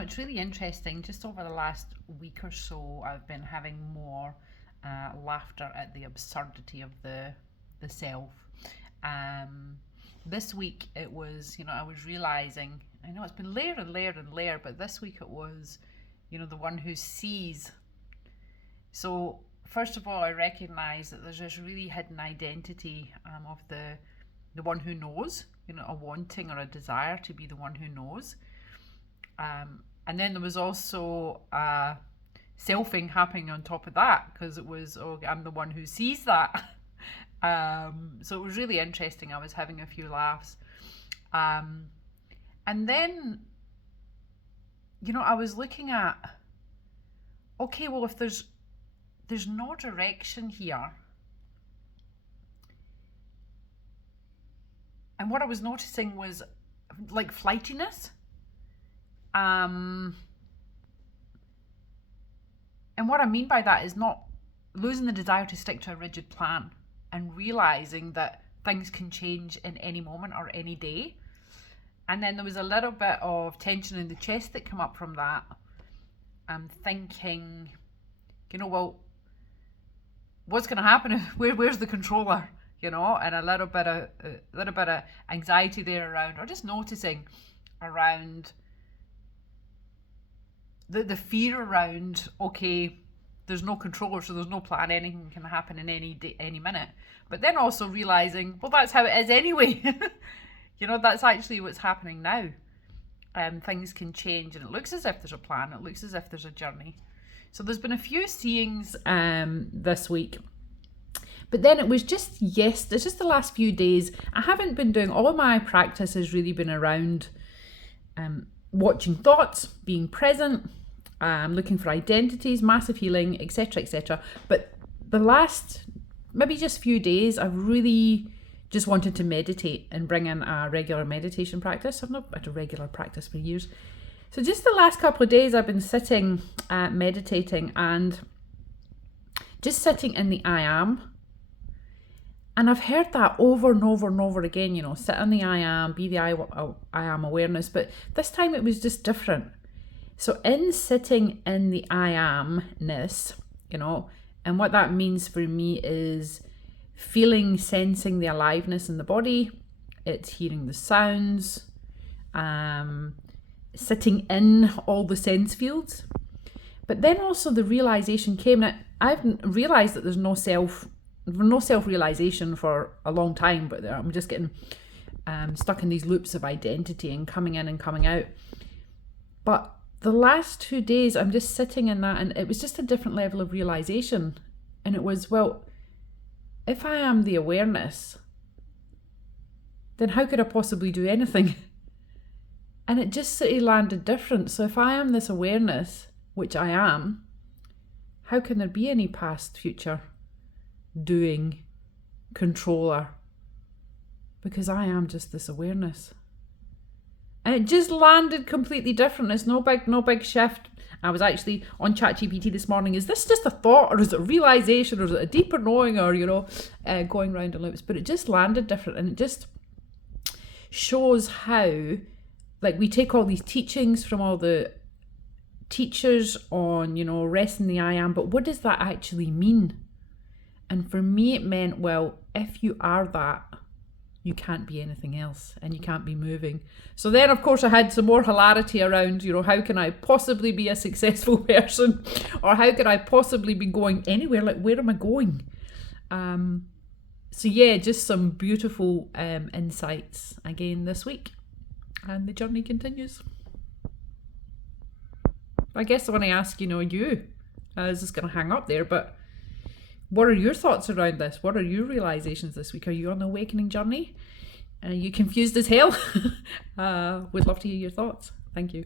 It's really interesting. Just over the last week or so, I've been having more laughter at the absurdity of the self. This week it was, I was realizing, I know it's been layer and layer and layer, but this week it was, the one who sees. So first of all, I recognize that there's this really hidden identity of the one who knows, a wanting or a desire to be the one who knows. And then there was also selfing happening on top of that, because it was, I'm the one who sees that. So it was really interesting. I was having a few laughs. And then, I was looking at, okay, well, if there's no direction here. And what I was noticing was like flightiness. And what I mean by that is not losing the desire to stick to a rigid plan and realizing that things can change in any moment or any day. And then there was a little bit of tension in the chest that came up from that. I'm thinking, well, what's going to happen? Where's the controller? And a little bit of anxiety there around, or just noticing around the fear around, okay, there's no controller, so there's no plan, anything can happen in any minute. But then also realizing, well, that's how it is anyway. That's actually what's happening now. Things can change, and it looks as if there's a plan, it looks as if there's a journey. So there's been a few seeings this week. But then it was it's just the last few days. I haven't been doing, all of my practice has really been around watching thoughts, being present, looking for identities, massive healing, etc., etc. But the last, maybe just few days, I've really just wanted to meditate and bring in a regular meditation practice. I've not had a regular practice for years. So just the last couple of days, I've been sitting, meditating, and just sitting in the I am. And I've heard that over and over and over again, sit in the I am, be the I am awareness. But this time it was just different. So in sitting in the I amness, and what that means for me is feeling, sensing the aliveness in the body. It's hearing the sounds, sitting in all the sense fields. But then also the realization came that I've realized that there's no self-realization for a long time, but I'm just getting stuck in these loops of identity and coming in and coming out. But the last 2 days, I'm just sitting in that, and it was just a different level of realization. And it was, well, if I am the awareness, then how could I possibly do anything? And it just sort of landed different. So if I am this awareness, which I am, how can there be any past, future, doing, controller? Because I am just this awareness. And it just landed completely different. It's no big shift. I was actually on ChatGPT this morning. Is this just a thought, or is it a realization, or is it a deeper knowing, or going round in loops? But it just landed different, and it just shows how, like, we take all these teachings from all the teachers on, rest in the I am, but what does that actually mean? And for me, it meant, well, if you are that, you can't be anything else, and you can't be moving. So then, of course, I had some more hilarity around, how can I possibly be a successful person? Or how could I possibly be going anywhere? Like, where am I going? So yeah, just some beautiful insights again this week. And the journey continues. I guess I want to ask, you, I was just going to hang up there, but what are your thoughts around this? What are your realizations this week? Are you on the awakening journey? Are you confused as hell? Would love to hear your thoughts. Thank you.